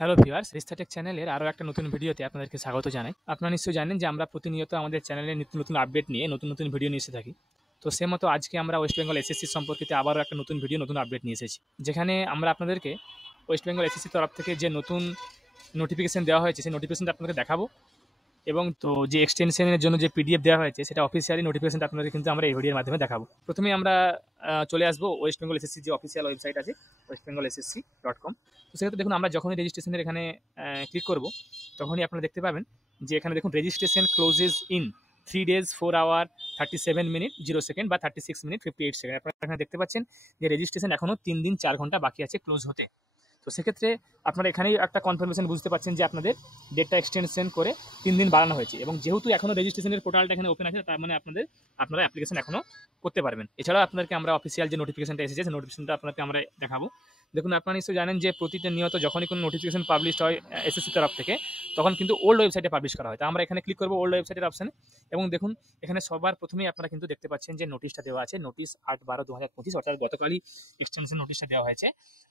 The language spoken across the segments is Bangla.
হ্যালো ভিউয়ার্স, রিস্তাটেক চ্যানেলের আরও একটা নতুন ভিডিওতে আপনাদেরকে স্বাগত জানাই। আপনারা নিশ্চয়ই জানেন যে আমরা প্রতিনিয়ত আমাদের চ্যানেলে নিত্য নতুন আপডেট নিয়ে নতুন নতুন ভিডিও নিয়ে এসে থাকি। তো সে মতো আজকে আমরা ওয়েস্ট বেঙ্গল এসএসসি সম্পর্কিত আবারও একটা নতুন ভিডিও, নতুন আপডেট নিয়ে এসেছি, যেখানে আমরা আপনাদেরকে ওয়েস্ট বেঙ্গল এসএসসি তরফ থেকে যে নতুন নোটিফিকেশন দেওয়া হয়েছে সেই নোটিফিকেশনটা আপনাদেরকে দেখাবো। এবং তো যে এক্সটেনশনের জন্য যে পিডিএফ দেওয়া হয়েছে সেটা অফিসিয়ালি নোটিফিকেশনটা আপনাদের কিন্তু আমরা এই ভিডিওর মাধ্যমে দেখাবো। প্রথমে আমরা চলে আসবো ওয়েস্ট বেঙ্গল এসএসসি যে অফিসিয়াল ওয়েবসাইট আছে westbengalssc.com। তো সেক্ষেত্রে দেখুন, আমরা যখনই রেজিস্ট্রেশনের এখানে ক্লিক করব তখনই আপনারা দেখতে পাবেন যে এখানে দেখুন registration clauses in 3 days 4 hour 37 minute 0 second বা 36 মিনিট 58 সেকেন্ড। আপনারা এখানে দেখতে পাচ্ছেন যে রেজিস্ট্রেশন এখনও 3 দিন 4 ঘন্টা বাকি আছে ক্লোজ হতে। তো সেক্ষেত্রে আপনারা এখানেই একটা কনফার্মেশন বুঝতে পারছেন যে আপনাদের ডেটটা এক্সটেনশন করে 3 দিন বাড়ানো হয়েছে, এবং যেহেতু এখনও রেজিস্ট্রেশনের পোর্টালটা এখানে ওপেন আছে তার মানে আপনারা অ্যাপ্লিকেশন এখনও করতে পারবেন। এছাড়াও আপনাদেরকে আমরা অফিসিয়াল যে নোটিফিকেশনটা এসেছে সেই নোটিফিকেশনটা আপনাকে আমরা দেখাবো। দেখুন, আপনারা নিশ্চয়ই জানেন যে প্রতিটা নিয়ত যখনই কোনো নোটিফিকেশন পাবলিশ হয় এসএসসি তরফ থেকে তখন কিন্তু ওল্ড ওয়েবসাইটে পাবলিশ করা হয়। তো আমরা এখানে ক্লিক করবো ওল্ড ওয়েবসাইটের অপশানে, এবং দেখুন এখানে সবার প্রথমেই আপনারা কিন্তু দেখতে পাচ্ছেন যে নোটিশটা দেওয়া আছে, নোটিশ 8/12/2025, অর্থাৎ গতকালই এক্সটেনশন নোটিশটা দেওয়া হয়েছে।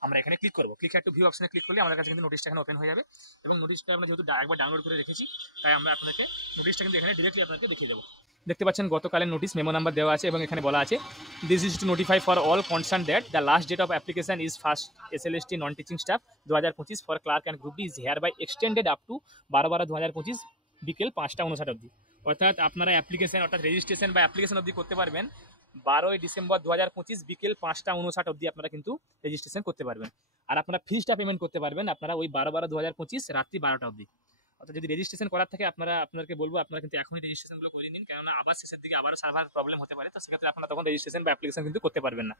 আমরা এখানে ক্লিক করবো, ক্লিক টু ভিউ অপশনে ক্লিক করলে আমাদের কাছে কিন্তু নোটিশটা এখানে ওপেন হয়ে যাবে, এবং নোটিশটা আমরা যেহেতু একবার ডাউনলোড করে রেখেছি তাই আমরা আপনাদেরকে নোটিশটা কিন্তু এখানে ডিরেক্টলি আপনাকে দেখিয়ে দেবো। দেখতে পাচ্ছেন গতকালের নোটিশ মেমো নাম্বার দেওয়া আছে, এবং এখানে বলা আছে this is to notify for all concern that the last date of application is first SLST non teaching staff 2025 for clerk and group D is hereby extended up to 12/12/2025 বিকেল 5টা 59 অবধি। অর্থাৎ আপনারা অ্যাপ্লিকেশন অর্থাৎ রেজিস্ট্রেশন বা অ্যাপ্লিকেশন অবধি করতে পারবেন 12ই ডিসেম্বর 2025 বিকেল 5টা 59 অবধি আপনারা কিন্তু রেজিস্ট্রেশন করতে পারবেন। আর আপনারা ফিসটা পেমেন্ট করতে পারবেন আপনারা ওই 12/12/2025 রাত্রি 12টা অবধি। অর্থাৎ যদি রেজিস্ট্রেশন করার থাকে আপনাদেরকে বলবো আপনারা কিন্তু এখনই রেজিস্ট্রেশনগুলো করে নিন, কেননা আবার শেষের দিকে আবারও সার্ভার প্রবলেম হতে পারে। তো সেক্ষেত্রে আপনারা তখন রেজিস্ট্রেশন বা অ্যাপ্লিকেশন কিন্তু করতে পারবেন না।